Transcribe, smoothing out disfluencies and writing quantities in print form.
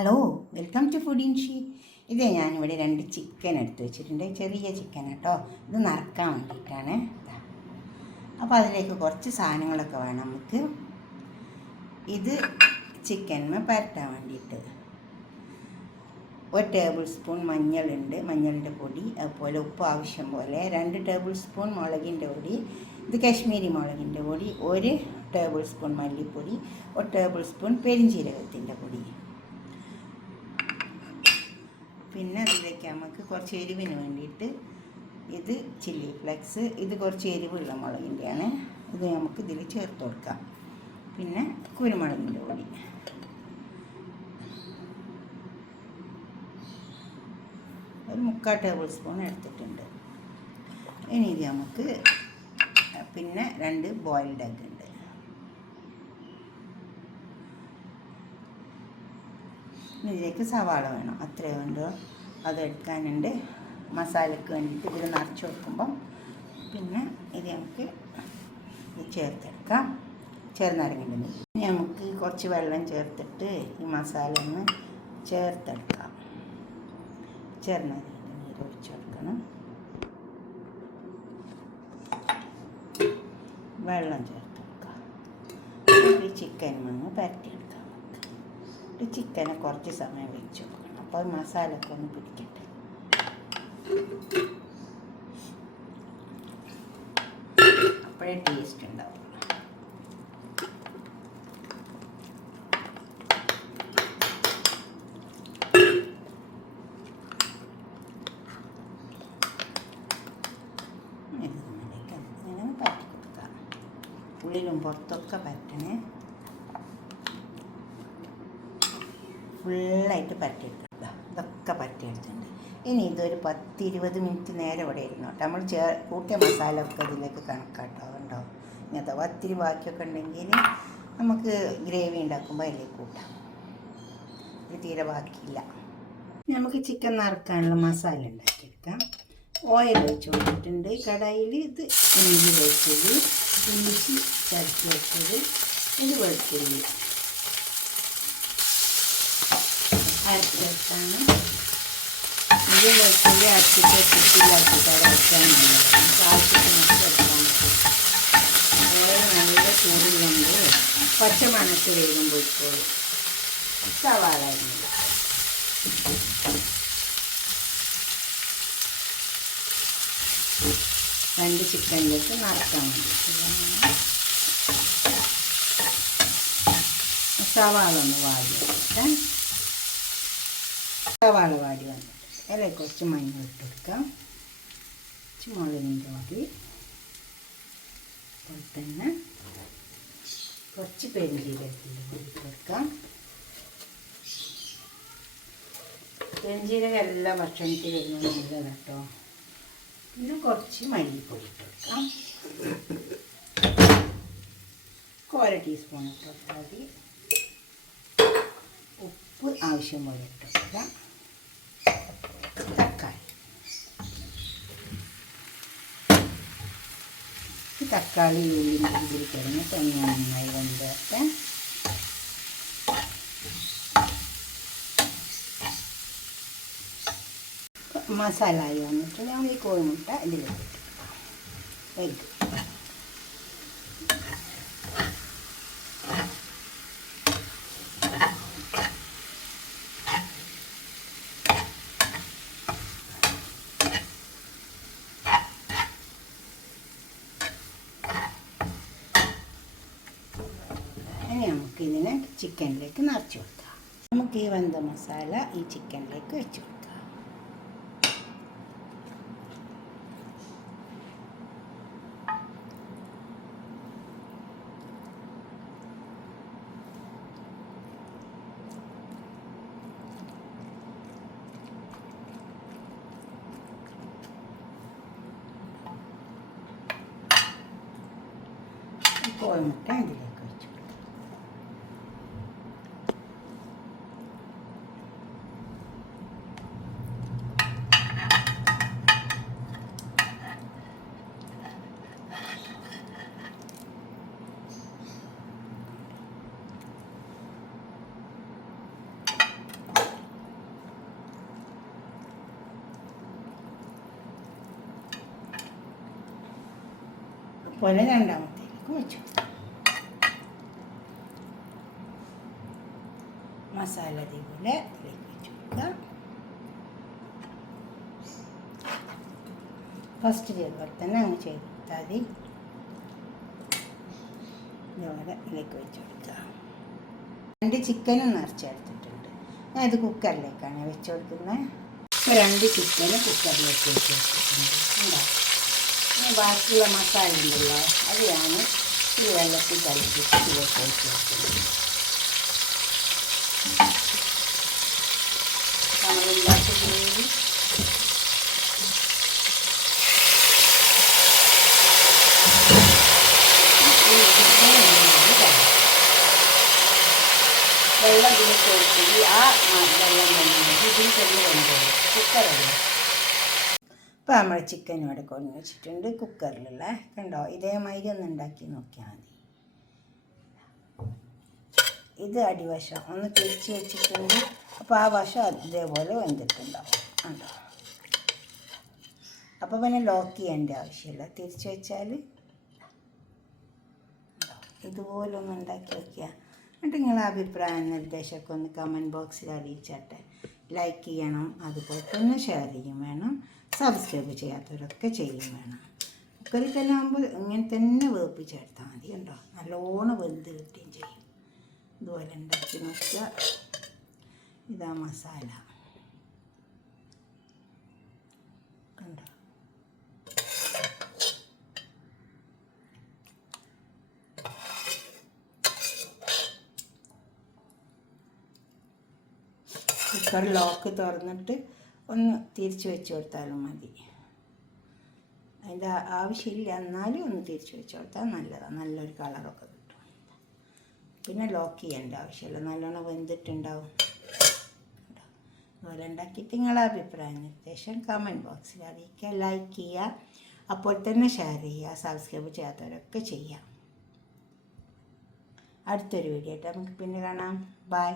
Hello, welcome to food in she. ഞാനിവിടെ 2 chicken എടുത്ത് വെച്ചിട്ടുണ്ട്. ചെറിയ ചിക്കൻ കേട്ടോ. ഇത് നറക്കാൻ വേണ്ടിയിട്ടാണ്. അപ്പോൾ അതിലേക്ക് കുറച്ച് സാധനങ്ങളൊക്കെ വേണം നമുക്ക്. ഇത് ചിക്കന് പരട്ടാൻ വേണ്ടിയിട്ട് 1 ടേബിൾ സ്പൂൺ മഞ്ഞളുണ്ട്, മഞ്ഞളിൻ്റെ പൊടി. അതുപോലെ ഉപ്പ് ആവശ്യം പോലെ. 2 ടേബിൾ സ്പൂൺ മുളകിൻ്റെ പൊടി. ഇത് കാശ്മീരി മുളകിൻ്റെ പൊടി. 1 ടേബിൾ സ്പൂൺ മല്ലിപ്പൊടി. 1 ടേബിൾ സ്പൂൺ പെരിഞ്ജീരകത്തിൻ്റെ പൊടി. പിന്നെ അതിലേക്ക് നമുക്ക് കുറച്ച് എരിവിന് വേണ്ടിയിട്ട് ഇത് ചില്ലി ഫ്ലെക്സ്. ഇത് കുറച്ച് എരിവുള്ള മുളകിൻ്റെയാണ്. ഇത് നമുക്ക് ഇതിൽ ചേർത്ത് കൊടുക്കാം. പിന്നെ കുരുമുളകിൻ്റെ പൊടി. ഒരു 3/4 ടേബിൾ സ്പൂൺ എടുത്തിട്ടുണ്ട്. ഇനി ഇത് നമുക്ക് പിന്നെ 2 ബോയിൽഡ് എഗ് ഉണ്ട്. ഇതിലേക്ക് സവാള വേണം, അത്രയും വേണ്ടോ അത് എടുക്കാനുണ്ട്. മസാലയ്ക്ക് വേണ്ടിയിട്ട് ഇതിൽ നിറച്ച് വെക്കുമ്പം പിന്നെ ഇത് നമുക്ക് ചേർത്തെടുക്കാം. ചെറുനാരങ്ങ നീര്. ഇനി നമുക്ക് കുറച്ച് വെള്ളം ചേർത്തിട്ട് ഈ മസാല ഒന്ന് ചേർത്തെടുക്കാം. ചെറുനാരങ്ങ നീര് ഒഴിച്ച് കൊടുക്കണം. വെള്ളം ചേർത്തെടുക്കാം. ഈ ചിക്കൻ ഒന്ന് പരട്ടിയെടുക്കാം. ഈ ചിക്കനെ കുറച്ച് സമയം വെച്ച് കൊടുക്കണം. അപ്പോൾ മസാലയൊക്കെ ഒന്ന് പിടിക്കട്ടെ. അപ്പോഴേ ടേസ്റ്റ് ഉണ്ടാവും. ഇങ്ങനെ പരട്ടി കൊടുക്കാം. ഉള്ളിലും പുറത്തൊക്കെ പരട്ടണേ. ഫുള്ളായിട്ട് പരട്ടിയെടുക്കുക. ഇതൊക്കെ പരട്ടിയെടുത്തിട്ടുണ്ട്. ഇനി ഇതൊരു 10-20 മിനിറ്റ് നേരം ഇവിടെ ഇരുന്നോട്ടെ. നമ്മൾ കൂട്ടിയ മസാല ഒക്കെ ഇതിലേക്ക് കണക്കാട്ടോ ഉണ്ടാവും. ഇനി അഥവാ ഒത്തിരി ബാക്കിയൊക്കെ ഉണ്ടെങ്കിൽ നമുക്ക് ഗ്രേവി ഉണ്ടാക്കുമ്പോൾ അതിലേക്ക് കൂട്ടാം. ഇത് തീരെ ബാക്കിയില്ല. നമുക്ക് ചിക്കൻ നറുക്കാനുള്ള മസാല ഉണ്ടാക്കിയെടുക്കാം. ഓയിൽ ഒഴിച്ച് കൊടുത്തിട്ടുണ്ട് കടായിൽ. ഇത് ഇഞ്ചി വെച്ചത്, ഇഞ്ചി ചതച്ച് വെച്ചത്, ഇത് വെളുത്തുള്ളി അരച്ചെടുത്താണ്. ഇത് വെളുത്തുള്ളി അരച്ചിട്ട് കുട്ടിയിലാക്കിയിട്ട് അരയ്ക്കാനില്ല. ആവശ്യത്തിനൊക്കെ എടുക്കാൻ പറ്റും. ഓയിൽ നല്ല ചൂടുകൊണ്ട് പച്ചമണത്ത് വരുമ്പോൾ ഇട്ടോളൂ. സവാള അരിഞ്ഞില്ല. രണ്ട് ചിക്കനിലേക്ക് നിറക്കാൻ വേണ്ടി സവാള ഒന്ന് വാടി വെക്കാം. സവാള വാടി വന്നിട്ട് അതിൽ കുറച്ച് മഞ്ഞൾ ഇട്ടെടുക്കാം. കുറച്ച് മുളകിൻ്റെ പൊടി. അതുപോലെ തന്നെ കുറച്ച് പെരുംജീരകത്തിൻ്റെ പൊടി ഇട്ടെടുക്കാം. പെരുംജീരകം എല്ലാ ഭക്ഷണത്തിൽ വരുന്നത് നല്ലതാണ് കേട്ടോ. പിന്നെ കുറച്ച് മല്ലിപ്പൊടി ഇട്ടെടുക്കാം. 1 ടീസ്പൂൺ ഇട്ടെടുത്താൽ മതി. ഉപ്പ് ആവശ്യം പോലെ ഇട്ടെടുക്കാം. തക്കാളി ഉള്ളി ഇതിൽ കിടന്നിട്ട് ഒന്ന് നന്നായി വെന്തേർത്ത് മസാല ആയി വന്നിട്ട് നമ്മൾ ഈ കോഴിമുട്ട ഇതിലേക്ക് എഗ്. നമുക്കിതിനെ ചിക്കനിലേക്ക് നിറച്ച് കൊടുക്കാം. നമുക്ക് ഈ വെന്ത മസാല ഈ ചിക്കനിലേക്ക് വെച്ച് കൊടുക്കാം. കോഴിമുട്ട ഇതിലേക്ക് വെച്ചു. അതുപോലെ രണ്ടാമത്തേക്കും വെച്ചു. മസാല അതേപോലെ ഇതിലേക്ക് വെച്ച് കൊടുക്കുക. ഫസ്റ്റ് ചെയ്തപോലെ തന്നെ അങ്ങ് ചെയ്ത് കൊടുത്താൽ മതി. ഇതുപോലെ ഇതിലേക്ക് വെച്ച് കൊടുക്കുക. 2 ചിക്കനും നിറച്ചെടുത്തിട്ടുണ്ട്. ഞാൻ ഇത് കുക്കറിലേക്കാണ് വെച്ച് കൊടുക്കുന്നത്. 2 ചിക്കന് കുക്കറിലേക്ക് വെച്ച് കൊടുത്തിട്ടുണ്ട്. ഉണ്ടാവും. ഇനി ബാക്കിയുള്ള മസാല ഉണ്ടല്ലോ അത് ഞാൻ ഈ വെള്ളത്തിൽ കളിച്ചിട്ട് ഇതിലേക്ക് വെച്ച് കൊടുക്കുന്നത്. നമ്മളുണ്ടാക്കി ഗ്രേവി വെള്ളം ഇതിലേക്ക് ഒഴിച്ച് ആ വെള്ളം തന്നെ ഇതിൽ തന്നെ കൊണ്ടുപോകും. കുക്കറല്ലേ. ഇപ്പോൾ നമ്മൾ ചിക്കൻ ഇവിടെ കൊണ്ടു വെച്ചിട്ടുണ്ട് കുക്കറിലുള്ള. കണ്ടോ, ഇതേമാതിരി ഒന്ന് ഉണ്ടാക്കി നോക്കിയാൽ മതി. ഇത് അടിവശം ഒന്ന് തിരിച്ച് വെച്ചിട്ടുണ്ട്. അപ്പോൾ ആ വശം ഇതേപോലെ വെന്തിട്ടുണ്ടാവും. കണ്ടോ, അപ്പോൾ പിന്നെ ലോക്ക് ചെയ്യേണ്ട ആവശ്യമില്ല. തിരിച്ച് വെച്ചാൽ ഇതുപോലെ ഒന്ന് ഉണ്ടാക്കി വയ്ക്കുക. എന്നിട്ട് നിങ്ങളെ അഭിപ്രായം നിർദ്ദേശമൊക്കെ ഒന്ന് കമൻറ്റ് ബോക്സിൽ അറിയിച്ചാട്ടെ. ലൈക്ക് ചെയ്യണം, അതുപോലെ തന്നെ ഷെയർ ചെയ്യും വേണം. സബ്സ്ക്രൈബ് ചെയ്യാത്തവരൊക്കെ ചെയ്യും വേണം. കുക്കറിൽ തന്നെ ആകുമ്പോൾ ഇങ്ങനെ തന്നെ വേപ്പിച്ചെടുത്താൽ മതി. കണ്ടോ, നല്ലോണം വെന്ത് കിട്ടുകയും ചെയ്യും. ഇതുപോലെ ഉണ്ടാക്കി നോക്കുക. ഇതാ മസാല കണ്ടോ. കുക്കർ ലോക്ക് തുറന്നിട്ട് ഒന്ന് തിരിച്ച് വെച്ച് കൊടുത്താലും മതി. അതിൻ്റെ ആവശ്യമില്ല, എന്നാലും ഒന്ന് തിരിച്ച് വെച്ച് കൊടുത്താൽ നല്ലതാണ്. നല്ലൊരു കളറൊക്കെ കിട്ടും. പിന്നെ ലോക്ക് ചെയ്യേണ്ട ആവശ്യമില്ല, നല്ലോണം വെന്തിട്ടുണ്ടാവും. അതുപോലെ ഉണ്ടാക്കിയിട്ട് നിങ്ങളെ അഭിപ്രായം നിർദ്ദേശം കമൻറ്റ് ബോക്സിൽ അറിയിക്കുക. ലൈക്ക് ചെയ്യുക, അപ്പോൾ തന്നെ ഷെയർ ചെയ്യുക. സബ്സ്ക്രൈബ് ചെയ്യാത്തവരൊക്കെ ചെയ്യാം. അടുത്തൊരു വീഡിയോ ആയിട്ട് നമുക്ക് പിന്നെ കാണാം. ബൈ.